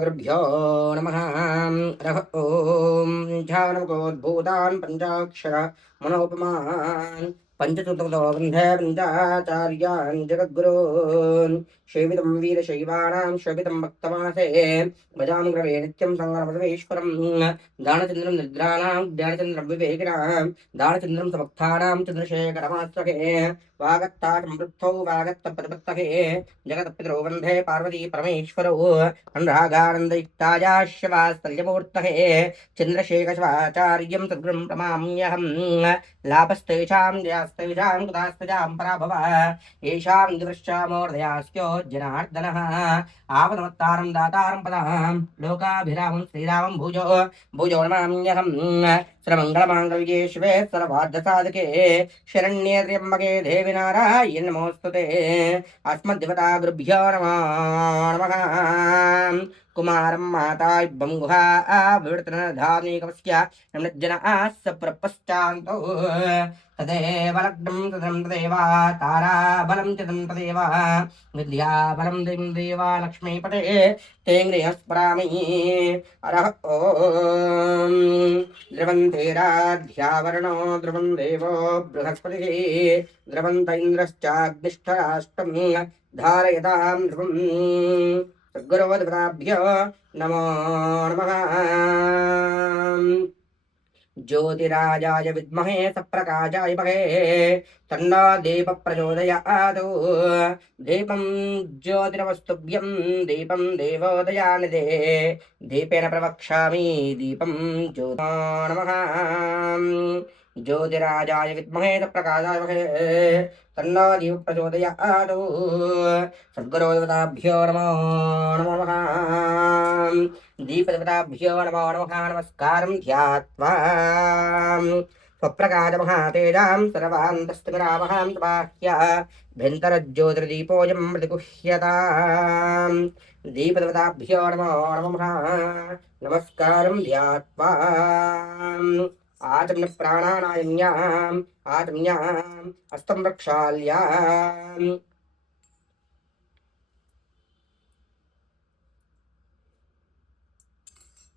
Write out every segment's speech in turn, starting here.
गुरुभ्यो नमः। रः ॐ ध्यानमुखोद्भूतान् पञ्चाक्षर मनोपमान् पञ्चतुतो वृन्धे पञ्चाचार्यान् जगद्गुरून् सेवितं वीरशैवानां शोभितं भक्तमासे भजां ग्रवे नित्यं सङ्गमपरमेश्वरं दानचन्द्रं निद्राणां ज्ञानचन्द्रं विवेकिनां दानचन्द्रं समक्तानां चन्द्रशेखरमास्त्रके वागत्ताटं वृद्धौ वागत्तपदपत्तके जगत्पितरो वन्दे पार्वती परमेश्वरौ अनुरागानन्दयुक्ताया शिवास्तल्यमूर्तये चन्द्रशेखरशिवाचार्यं सद्गुरुं प्रणमाम्यहं लाभस्तेषां जयास्तेषां कुतास्तेषां पराभव येषां दिवश्चामोर्दयास्यो जनार्दनः आवनमत्तारं दातारं पदां लोकाभिरामं श्रीरामं भुजो भुजो नमाम्यहं सर्वमङ्गलमाङ्गल्ये शिवे सर्वार्थसाधके शरण्ये त्र्यम्बके देवि नारायणि नमोऽस्तुते अस्मद्देवता गुरुभ्यो नमः। कुमारं माता बंगुहा विवर्तनधानीकवस्य नम्रज्जनाः प्रपश्चान्तो तदेव लग्नं तदं तदेव ताराबलं च तं तदेव विद्याबलं दिं देवा लक्ष्मीपते तेङ्ग्रियस्परामि अरः ॐ द्रवन्तेराध्यावरणो ध्रुवं देवो बृहस्पतिः द्रवन्त इन्द्रश्चाग्निष्ठराष्ट्रं धारयतां ध्रुवम् सद्गुरुवद्भ्यो नमो नमः। ज्योतिराजाय विद्महे सप्रकाशाय महे तन्नो दीपः प्रचोदयात् दीपं ज्योतिरवस्तुभ्यं दीपं देवोदयानिधे दीपेन प्रवक्ष्यामि दीपं ज्योतिर्मो नमः। ज्योतिराजाय विद्महे सप्रकाशाय महे तन्नो दीपः प्रचोदयात् सद्गुरुदेवताभ्यो नमो नमः। दीपदेवताभ्यो नमो नमः। नमस्कारं ध्यात्वा स्वप्रकाशमहातेजां सर्वान्तस्तिमिरामहां बाह्य भ्यन्तरज्योतिर्दीपोऽयं प्रतिगुह्यताम् दीपदेवताभ्यो नमो नमः। नमस्कारं ध्यात्वा आचम्य प्राणानायन्याम् आचम्याम् अस्तं प्रक्षाल्याम्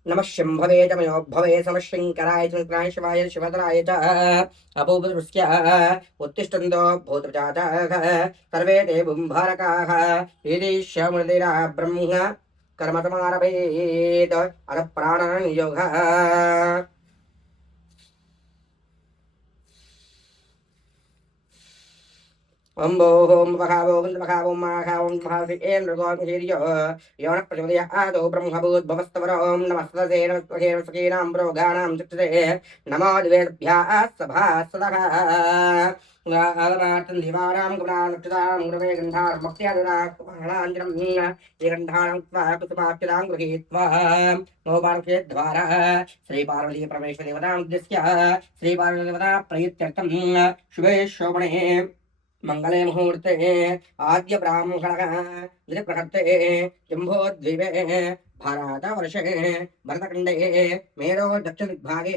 नमः शंभवे च मयोद्भवे समशंकराय चन्द्राय शिवाय शिवतराय च अपूपदृश्य उत्तिष्ठन्तो भूतप्रजाताः सर्वे ते बुम्भारकाः ईदीश्यमुनिरा ब्रह्म कर्मतमारभेत् अथ प्राणनियोगः अम्बो होम बखावो गंध बखावो माखावो महासेन रघुवीर्यो यौन प्रचोदयात् ब्रह्मभूद्भवस्तवरों नमस्तसे नमस्ते सकीनां प्रोगाणां चक्षुषे नमो दिवेभ्यः सभा सदः आगमार्तं दिवानां गुणानक्षतां गुणवे गन्धारमक्त्यादिराकुमाराञ्जनं श्रीगन्धानां त्वा कुसुमाक्षतां गृहीत्वा नोपार्के द्वारा श्रीपार्वती परमेश्वरदेवतां उद्दिश्य श्रीपार्वतीदेवता प्रयुक्त्यर्थं शुभे शोभणे मंगले मुहूर्ते आद्य ब्राह्मणः द्विप्रहर्ते जम्भोद्वीपे भारतवर्षे भरतखण्डे मेरो दक्षिणदिग्भागे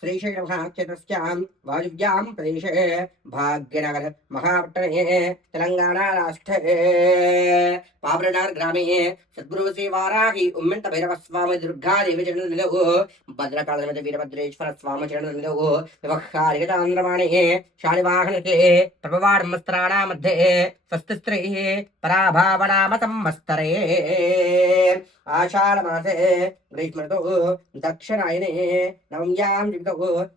श्रीशैलमहाक्षेत्रस्यां वायुव्यां प्रदेशे भाग्यनगर महापट्टणे तेलंगाणा राष्ट्रे पाबरनार ग्रामे सद्गुरु श्री वाराही उम्मेंट भैरव स्वामी दुर्गा देवी चरणनिधौ भद्रकालमध्ये वीरभद्रेश्वर स्वामी चरणनिधौ व्यवहारिकचान्द्रमाणे शालिवाहनके प्रभवाडमस्त्राणामध्ये स्वस्तिस्त्रीः पराभावनामसंवत्सरे आषाढमासे ग्रीष्मऋतौ दक्षिणायने नवम्यां ऋतौ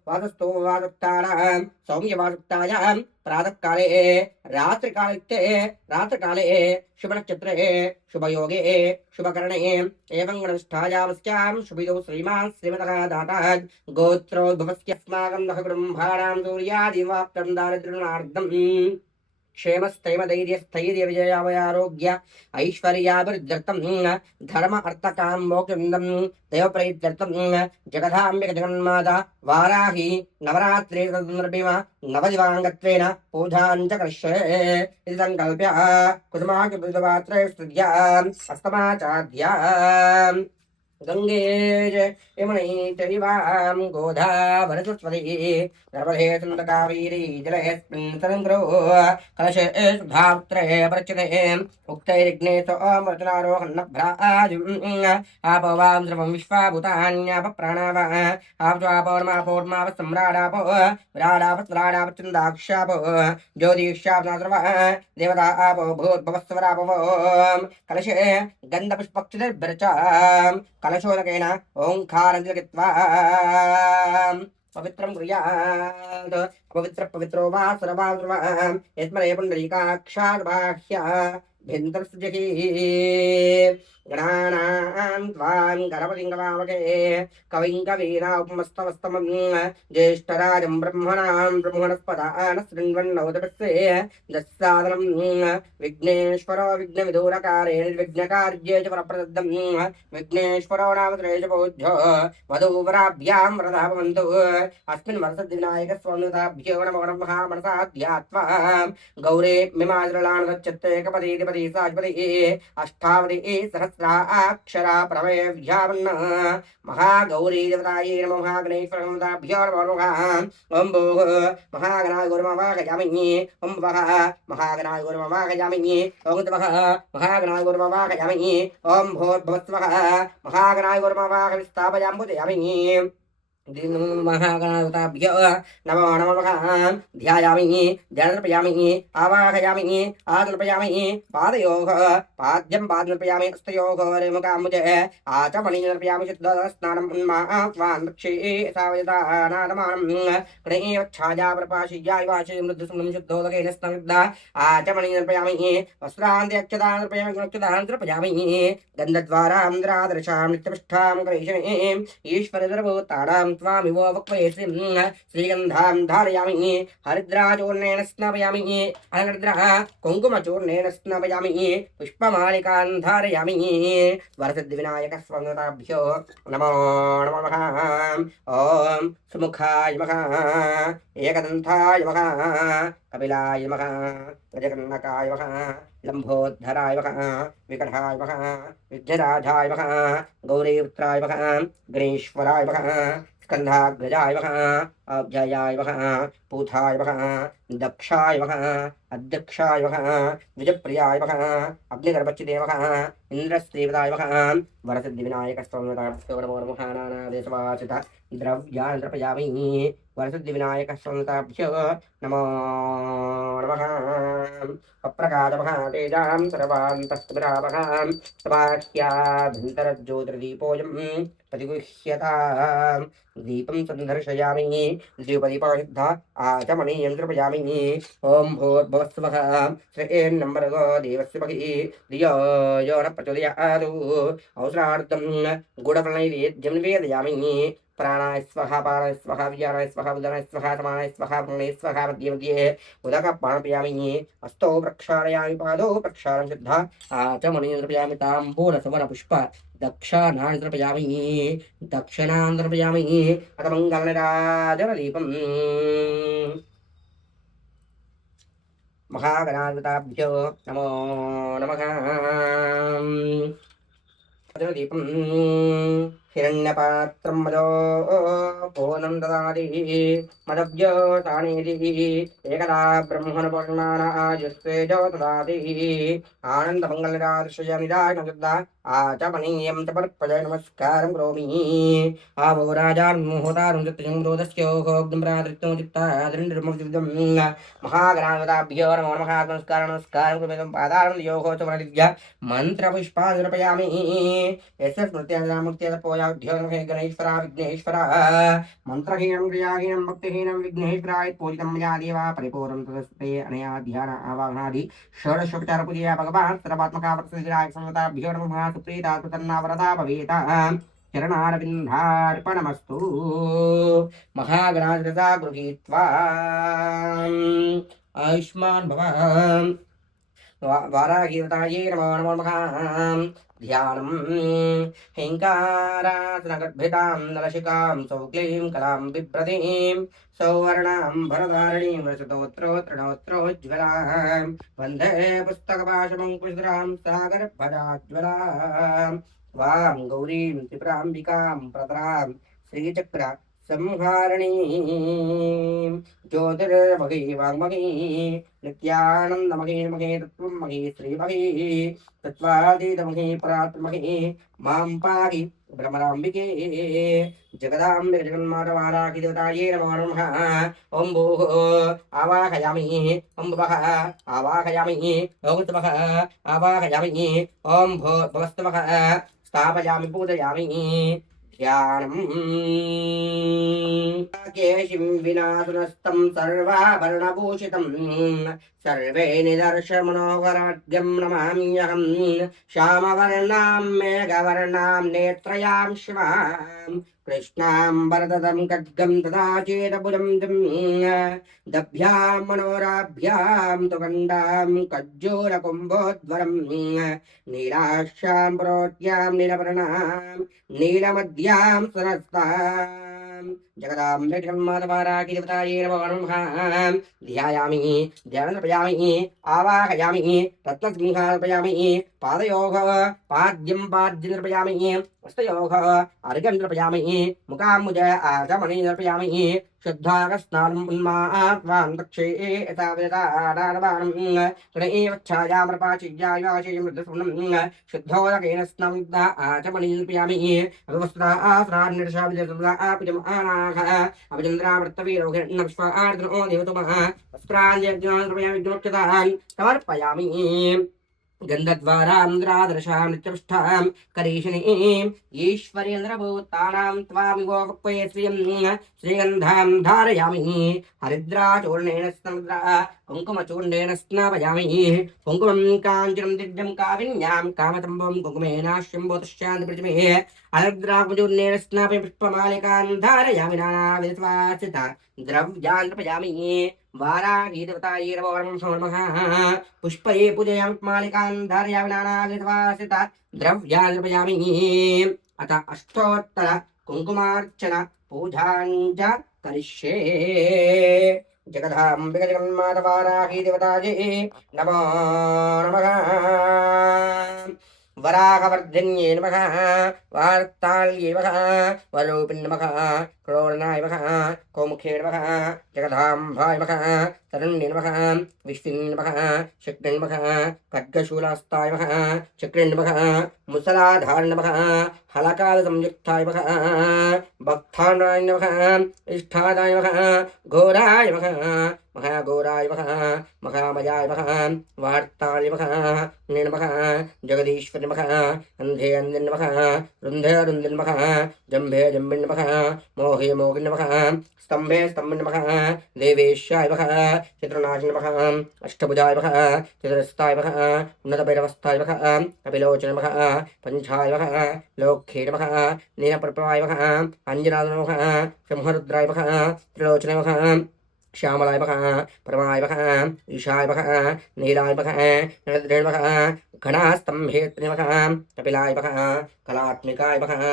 वासस्थो वासुक्तानां सौम्यवासुक्तायां प्रातःकाले रात्रिकाले शुभनक्षत्रे शुभयोगे शुभकरणे एवं गणनिष्ठायामस्यां शुभिदौ श्रीमान् श्रीमतः दातः गोत्रोद्भवस्यास्माकं नः ब्रह्माणां सूर्यादिवाप्तं दारिद्र्यनार्दम् क्षेमस्थैर्यस्थैर्य विजयावयारोग्य ऐश्वर्याभिवृद्ध्यर्थं धर्म अर्थकाम मोक्षं देवप्रैत्यर्थं जगदाम्बिका जगन्माता वाराही नवरात्रे संदर्भेन नवदिवाङ्गत्वेन पूजां च करिष्ये इति सङ्कल्प्य कुसुमाग्रपात्रे स्तुत्याम् अस्तमाचार्याम् गंगे यमुने चैवां गोदावरी सरस्वती नर्मदे कावेरी जलेऽस्मिन् सन्निधौ कलशेषु धात्रे प्रच्यते उक्तैर्घ्ने सोमरचनारोहन्नभ्राजुम् आपवां सर्वं विश्वाभूतान्यापप्राणाव आप्त्वापौर्मापौर्माव सम्राडापो विराडापस्वराडापचन्दाक्षापो ज्योतिष्याप्ना सर्वः देवता आपो भूर्भवस्वरापवो कलशे गन्धपुष्पक्षितिर्भिर्चाम् कलशोदकेन ओङ्कारञ्जलित्वा पवित्रं कुर्यात् पवित्रो वा सर्वा यस्मरे पुण्डरीकाक्षात् बाह्या भिन्तर्सृजति गणानां त्वां गणपतिं गवावके कविं कवीनामुपमस्तमस्तमं ज्येष्ठराजं ब्रह्मणस्पदान शृण्वन्नोदपस्ये दस्सादनं विघ्नेश्वरो विघ्नविदूरकारे निर्विघ्नकार्ये च परप्रदं विघ्नेश्वरो नाम त्रयेशबोध्यो वधूवराभ्यां वरदः भवन्तु अस्मिन् वर्षदिनायकस्वामिताभ्यो नमो नमः मनसा ध्यात्वा गौरे मिमाजलानदच्चत्तेकपदीतिपदी साज्पदी अष्टावदी सहस्राक्षरा प्रभयव्यावन्न महागौरी देवतायै नमो महागणेश्वरभ्यो नमो नमः ॐ भोः महागणाय गुरुमवाहयामि ॐ वः महागणाय गुरुमवाहयामि ॐ तवः महागणाय गुरुमवाहयामि ॐ भोर्भवस्वः महागणाय गुरुमवाहविस्थापयाम्बुदयामि महागणाभ्यो नमो नमः ध्यायामि ध्यानर्पयामि आवाहयामि आदर्पयामि पादयोः पाद्यं पादनर्पयामि हस्तयोः रेमुकाम्बुजे आचमणीनर्पयामि शुद्धस्नानम् उन्मात्वान् वक्षे सावयदानादमानं गणेवच्छाया प्रपाशियाय वाचे मृदुसुमनं शुद्धोदकेन स्नग्धा आचमणीनर्पयामि वस्त्रान्त्यक्षदानर्पयामि गुणक्षदानर्पयामि गन्धद्वारान्द्रादर्शां नित्यपृष्ठां गणेशने ईश्वरदर्भूतानां स्वामिवो वक्वयसि श्रीगन्धां धारयामि हरिद्राचूर्णेन स्नापयामि अनर्द्रः कुङ्कुमचूर्णेन स्नापयामि पुष्पमालिकान् धारयामि वरसिद्धिविनायकस्वामिभ्यो नमो नमः ॐ सुमुखाय नमः एकदन्ताय नमः कपिलाय नमः गजकर्णकाय नमः लम्भोद्धराय नमः विकटाय नमः विघ्नराजाय नमः गौरीपुत्राय नमः गणेश्वराय नमः स्कन्धाग्रजाय नमः अभ्ययाय नमः पूथाय नमः दक्षाय नमः अध्यक्षाय नमः द्विजप्रियाय नमः अग्निगर्भच्युते नमः इन्द्रस्त्रीवताय नमः वरसिद्धिविनायकस्वामिभ्यो नमो नमः नानादेशवासित द्रव्यान् तर्पयामि वरसिद्धिविनायकस्वामिभ्यो नमो नमः अप्रकाशमः तेजां सर्वान्तस्तमिरामः समाह्याभ्यन्तरज्योतिर्दीपोऽयं प्रतिगृह्यताम् दीपं सन्दर्शयामि द्विपदीपयुद्ध आचमनीयं तर्पयामि ॐ भूर्भुवस्सुवः श्रेयेन्नम्बरगो देवस्य महि धियो यो न प्रचोदयात् औषधार्थं गुडफलनैवेद्यं निवेदयामि प्राणाय स्वहा पानाय स्वहा व्यानाय स्वहा उदनाय स्वहा समानाय स्वहा भ्रमणे स्वहा मध्ये मध्ये उदकपानपयामि हस्तौ प्रक्षालयामि पादौ प्रक्षालं शुद्धा आचमनीयं तर्पयामि ताम्बूलसवनपुष्प दक्षिणानि तर्पयामि दक्षिणान् तर्पयामि अथ मङ्गलनिराजनदीपम् महागणाधिपताभ्यो नमो नमः दीपं हिरण्यपात्रं मदो पूर्णं ददाति मदभ्यो तानेति एकदा ब्रह्मणपूर्णानायुस्तेजो ददाति आनन्दमङ्गलराजश्रयनिराजनशुद्धा आचमनीयं च पर्पजय नमस्कारं करोमि आवो राजान्मुहूर्तारं चित्तजं रोदस्योऽग्निम्रादृत्यो चित्तादृण्डुर्मुद्रिदं महागणाधिपताभ्यो नमो नमः नमस्कारं कृतं पादारं योगो च वनदिव्य मन्त्रपुष्पान् यस्य स्मृत्यामुक्त्यपोयाढ्यो नमः गणेश्वरा विघ्नेश्वरा मन्त्रहीनं क्रियाहीनं भक्तिहीनं विघ्नेश्वराय पूजितं मया देवा परिपूर्णं तदस्ते अनया ध्यान आवाहनादि षोडशोपचारपूजया भगवान् सर्वात्मका वर्तते संहिताभ्यो नमः सुप्रीता प्रसन्ना वरदा भवेत् चरणारविन्दार्पणमस्तु महागणाधिपता गृहीत्वा आयुष्मान् भव वाराहीवतायै नमो नमः ध्यानं हिङ्कारासनगर्भितां नरशिकां सौक्लीं कलां बिभ्रतीं सौवर्णां भरधारिणीं वसतोत्रोत्रणोत्रोज्ज्वलां वन्दे पुस्तकपाशमङ्कुशधरां सागरभजाज्वलां वां गौरीं त्रिपुराम्बिकां प्रतरां श्रीचक्र संहारिणीं ज्योतिर्मही वाङ्मही नित्यानन्दमही मही तत्त्वमही श्रीमही तत्त्वातीतमही परात्मही मां पाहि भ्रमराम्बिके जगदाम्बे जगन्मातवाराहि देवतायै नमो नमः ॐ भूः आवाहयामि ॐ भवः आवाहयामि ॐ तवः आवाहयामि ॐ भवस्तवः स्थापयामि पूजयामि ध्यानम् केशिं विनाशुनस्तं सर्वाभरणभूषितं सर्वे निदर्शमनोहराढ्यं नमाम्यहं श्यामवर्णां मेघवर्णां नेत्रयां शिवां कृष्णां वरदं खड्गं तदा चेतभुजं दभ्यां मनोराभ्यां तु गण्डां कज्जूरकुम्भोद्वरं नीलाक्षां प्रोट्यां नीलवर्णां नीलमद्यां सुरस्तां जगदाम्बे जगन्मातवाराहि देवतायै नमो नमः ध्यायामि ध्यानर्पयामि आवाहयामि रत्नसिंहार्पयामि पादयोः पाद्यं पाद्यं निर्पयामि हस्तयोः अर्घ्यं निर्पयामि मुखाम्बुज आचमनीं निर्पयामि शुद्धागस्नानम् उन्मात्वान् दक्षे एतावदाडानबाणं तृणैवच्छायामृपाचिज्यायाशयमृद्धसुमनं शुद्धोदकेन स्नामिद्धा आचमनीं निर्पयामि अभिवस्त्रा आस्रान्निर्षाविजसुदा आपिजमानाः अभिचन्द्रावृत्तवीरोहिर्नविश्वार्जुनो देवतमः वस्त्राञ्जलिर्पयामि समर्पयामि गन्धद्वारान्द्रादर्शां नित्यपृष्ठां करीषिणीं ईश्वरेन्द्रभूतानां त्वामिवोपक्वये श्रियं श्रीगन्धां धारयामि हरिद्राचूर्णेन स्नग्धा कुङ्कुमचूर्णेन स्नापयामि कुङ्कुमं काञ्चनं दिव्यं काविन्यां कामतम्बं कुङ्कुमेनाश्यं बोधश्चान्तिप्रतिमे हरिद्राकुचूर्णेन स्नापय पुष्पमालिकां धारयामि नानाविधवासिता द्रव्यान् अर्पयामि वाराही देवतायै नमो नमः पुष्पये पूजयामि मालिकां धारयामि नानाविधवासिता द्रव्यान् अर्पयामि अथ अष्टोत्तर कुङ्कुमार्चन पूजां च करिष्ये जगदाम्बिका जगन्मातवाराही देवतायै नमो नमः वराहवर्धिन्ये नमः वार्ताल्ये नमः वरूपिण्ये नमः क्रोडनाय नमः कौमुखे नमः जगदाम्बाय नमः तरुण्ये नमः विष्णुये नमः शक्तिये नमः खड्गशूलास्ताय नमः चक्रे नमः मुसलाधार नमः हलकालसंयुक्ताय नमः भक्तानाय नमः इष्टादाय नमः घोराय नमः महाघोराय नमः महामयाय नमः वार्ताय नमः नमः जगदीश्वर नमः अंधे अंधे नमः रुन्धे रुन्धे नमः जम्भे जम्बे नमः मोहे मोहे नमः स्तंभे स्तंभ नमः देवेशाय नमः चित्रनाशिने नमः अष्टभुजाय नमः चतुरस्ताय नमः उन्नतभैरवस्थाय नमः कपिलोचनाय नमः पंचाय नमः लोक्खे नमः नीलप्रभाय नमः अंजनाय नमः सिंहरुद्राय नमः त्रिलोचनाय नमः श्यामलाय नमः परमाय नमः ईशाय नमः नीलाय नमः नरद्रे नमः घनास्तंभेत्रे नमः कपिलाय नमः कलात्मिकाय नमः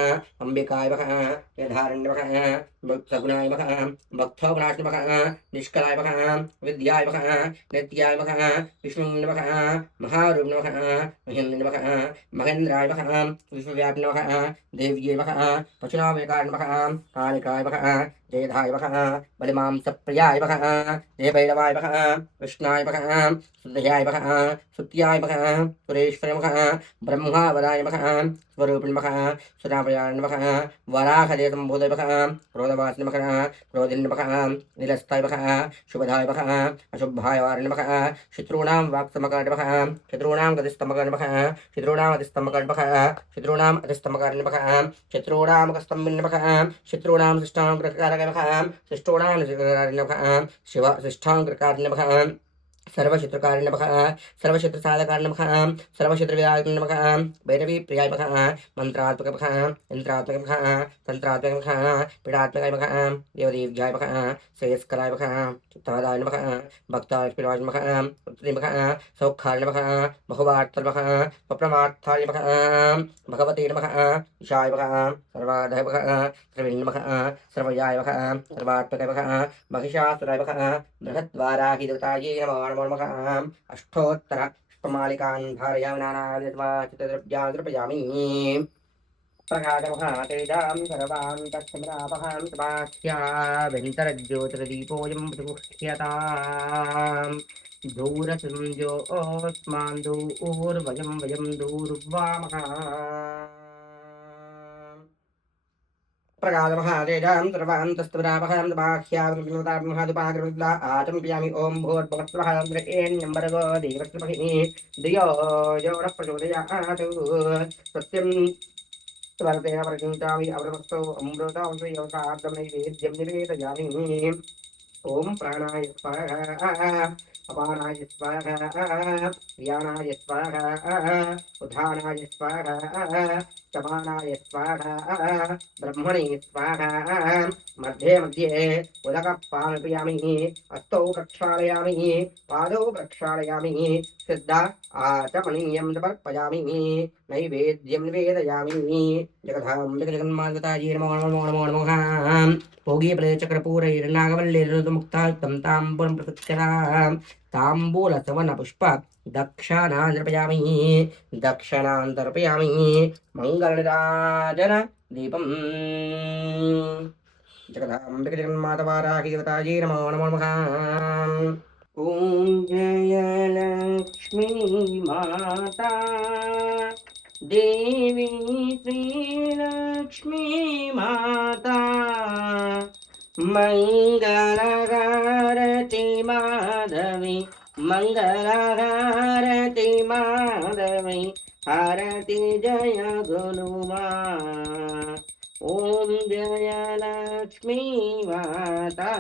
अंबिकाय नमः यधारण्य नमः सगुणाय नमः भक्तोपनाश नमः निष्कलाय नमः विद्याय नमः नित्याय नमः विष्णुवे नमः महारूप नमः महेन्द्र नमः महेन्द्राय नमः विश्वव्यापिने नमः देव्ये नमः पशुनामयकाय नमः कालिकाय नमः जयधाय नमः बलिमांसप्रियाय नमः जयभैरवाय नमः कृष्णाय नमः शुद्धयाय नमः सुत्याय नमः सुरेश्वराय नमः ब्रह्मावराय नमः स्वरूपिणे नमः सुरापयाय नमः वराहदेशम्भूताय नमः क्रोधवासिने नमः क्रोधिने नमः नीलस्थाय नमः शुभदाय नमः अशुभाय वारिणे नमः शत्रूणां वाक्समकाय नमः शत्रूणां गतिस्तमकाय नमः शत्रूणां अतिस्तमकाय नमः शत्रूणां अतिस्तमकाय नमः शत्रूणां कस्तम्भिने नमः शत्रूणां शिष्टां ग्रहकारकाय नमः शिष्टूणां निजकारिणे नमः शिव शिष्टां ग्रहकारिणे नमः सर्वशत्रुकारिणे नमः सर्वशत्रुसाधकारिणे नमः सर्वशत्रुविदायिने नमः भैरवी प्रियाय नमः मंत्रात्मक नमः यंत्रात्मक नमः तंत्रात्मक नमः पीडात्मकाय नमः देवदेव्याय नमः श्रेयस्कराय नमः चित्तादाय नमः भक्ताय नमः उत्तरी नमः सौख्याय नमः बहुवार्ताय नमः स्वप्रमार्थाय नमः भगवते नमः ईशाय नमः सर्वाधाय नमः त्रिविणे नमः सर्वयाय नमः सर्वात्मकाय नमः महिषासुराय नमः बृहद्वाराहि देवतायै नमो नमः अष्टोत्तर पुष्पमालिकान् धारयामि नानाविधद्रव्यान् अर्पयामि प्रकाशमहातेजां सर्वां तत्समरापहां समाख्याभिन्तरज्योतिर्दीपोऽयं प्रमुह्यताम् दूरसं ज्योत्स्मान् दूर्वयं वयं दूर्वामः प्रकाशमहातेजां सर्वां तत्समरापहां समाख्याभिन्तरज्योतिर्दीपोऽयं आचम्पयामि ॐ भूर्भुवस्वः इन्द्रेण्यम्बरगो देवस्वहिनी धियो यो नः प्रचोदयात् सत्यं वर्तेन प्रचिन्तामि अमृतस्तौ अमृतांसु योगार्धनैवेद्यं निवेदयामि ॐ प्राणाय स्वाहा अपानाय स्वाहा व्यानाय स्वाहा उधानाय स्वाहा समानाय स्वाहा ब्रह्मणे स्वाहा मध्ये मध्ये उदकपानयामि हस्तौ प्रक्षालयामि पादौ प्रक्षालयामि सिद्धा आचमनीयं समर्पयामि नैवेद्यं निवेदयामि जगदां जगन्मातायै नमो नमो नमो नमः भोगी प्रचक्रपूरैर्नागवल्लीर्मुक्तायुक्तं ताम्बूलं प्रदक्षिणां ताम्बूलसवनपुष्प दक्षिणान्तर्पयामि दक्षिणान्तर्पयामि मङ्गलराजन दीपम् जगदाम्बिके जगन्मातवाराहि देवतायै नमो नमो नमः ॐ जय लक्ष्मी माता देवी श्रीलक्ष्मी माता मंगलहारति माधवी मंगलहारति माधवी हारति जय गुरुमा ओम जय लक्ष्मी माता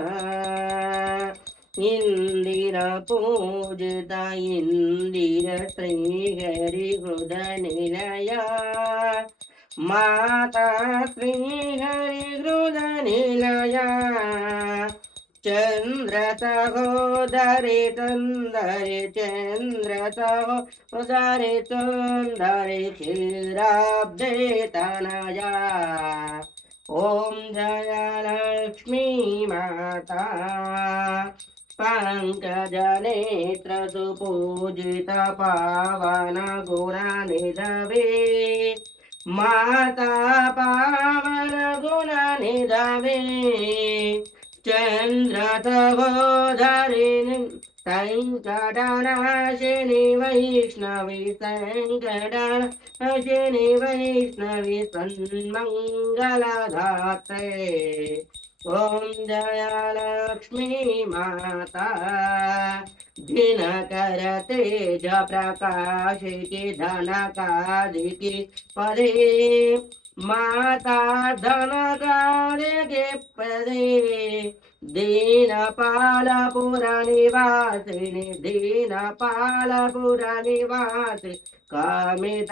इंदिर पूजिता इंदिर श्रीहरि हृदय निलया माता श्रीहरि हृदय निलया चंद्र सहोदरि सुंदरि चंद्र सहोदरि सुंदरि क्षीराब्दे तनया ओम जय लक्ष्मी माता पंकजनेत्र सुपूजित पावन गुणनिधवे माता पावन गुणनिधवे चंद्र सहोदरिणी संकटनाशिनी वैष्णवी संकटनाशिनी वैष्णवी सन्मंगलदात्रे ओम जय लक्ष्मी माता दिनकर तेज प्रकाशिकी धनकादिकी पदे माता धनकादिकी पदे दीनपालपुर निवासिनी दीनपालपुर निवासी कामितवरधात्रे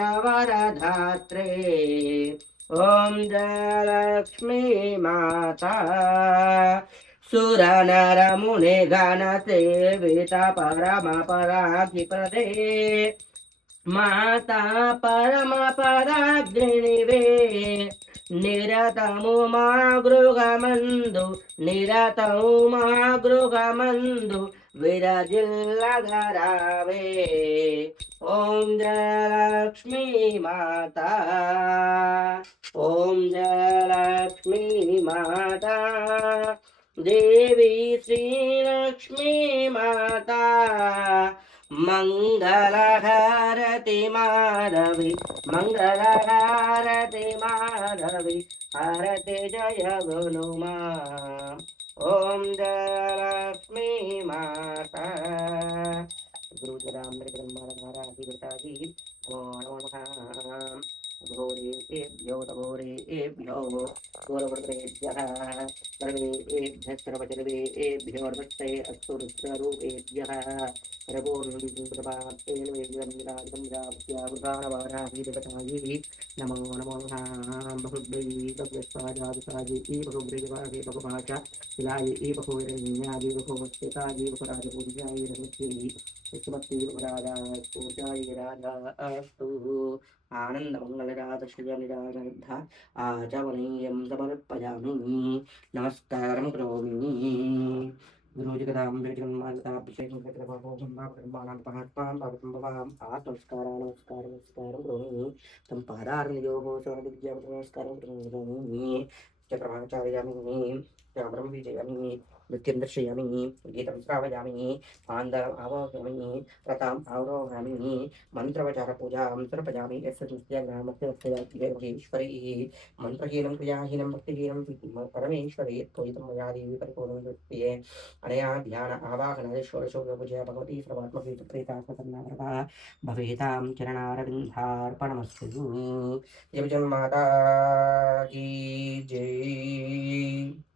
ओम जय लक्ष्मी माता सुर नर मुनि गण सेविता परम पराधि प्रदे माता परम पराग्निवे निरतमु मा गृहमंदु निरतमु मा गृहमंदु विरजिल्लधरावे ओम जय लक्ष्मी माता ओम जय लक्ष्मी माता देवी श्री लक्ष्मी माता मंगलहारति माधवी मंगलहारति माधवी हारति जय गुरुमा ओम जय लक्ष्मी माता गुरु राम ब्रह्मराधि नमो नमः घोरेभ्यो तघोरेभ्यो घोरवृत्रेभ्यः सर्वेभ्यः सर्वचर्वेभ्यो नमस्ते अस्तु रुद्ररूपेभ्यः रघोर्निपातेन वेदमिराजपञ्जाब्द्यावधानवाराहीदेवतायै नमो नमो बहुब्रै भव्यस्वाजादुसायै बहुब्रैवाहे बहुभाषा शिलायै बहुरण्यायै बहुमस्तिकायै बहुराजपूज्यायै रमस्यै विष्णुमत्यै राजा अस्तु आनन्दमङ्गलराजश्रियनिराजनिर्ध आचमनीयं समर्पयामि नमस्कारं करोमि गुरुजगदां विजगन्मानताभिषेकं कृतभावोहं भावकर्माणां महात्मां भावकं नमस्कारं नमस्कारं नमस्कारं करोमि तं पादारविन्दयोः सर्वविद्यां नमस्कारं करोमि चक्रमाचार्यामि चामरं विजयामि नृत्यं दर्शयामि गीतं श्रावयामि आन्दरम् आवाहयामि रताम् आरोहयामि मन्त्रवचारपूजां सर्पयामि यस्य महेश्वरी मन्त्रहीनं क्रियाहीनं भक्तिहीनं परमेश्वरी त्वयितं मया देवी परिपूर्णं नृत्ये अनया ध्यान आवाहनाय षोडशोपपूजया भगवती सर्वात्मप्रीतप्रीतात्मकर्णावृता भवेतां चरणारविन्दार्पणमस्तु। जय जन्माता की जय।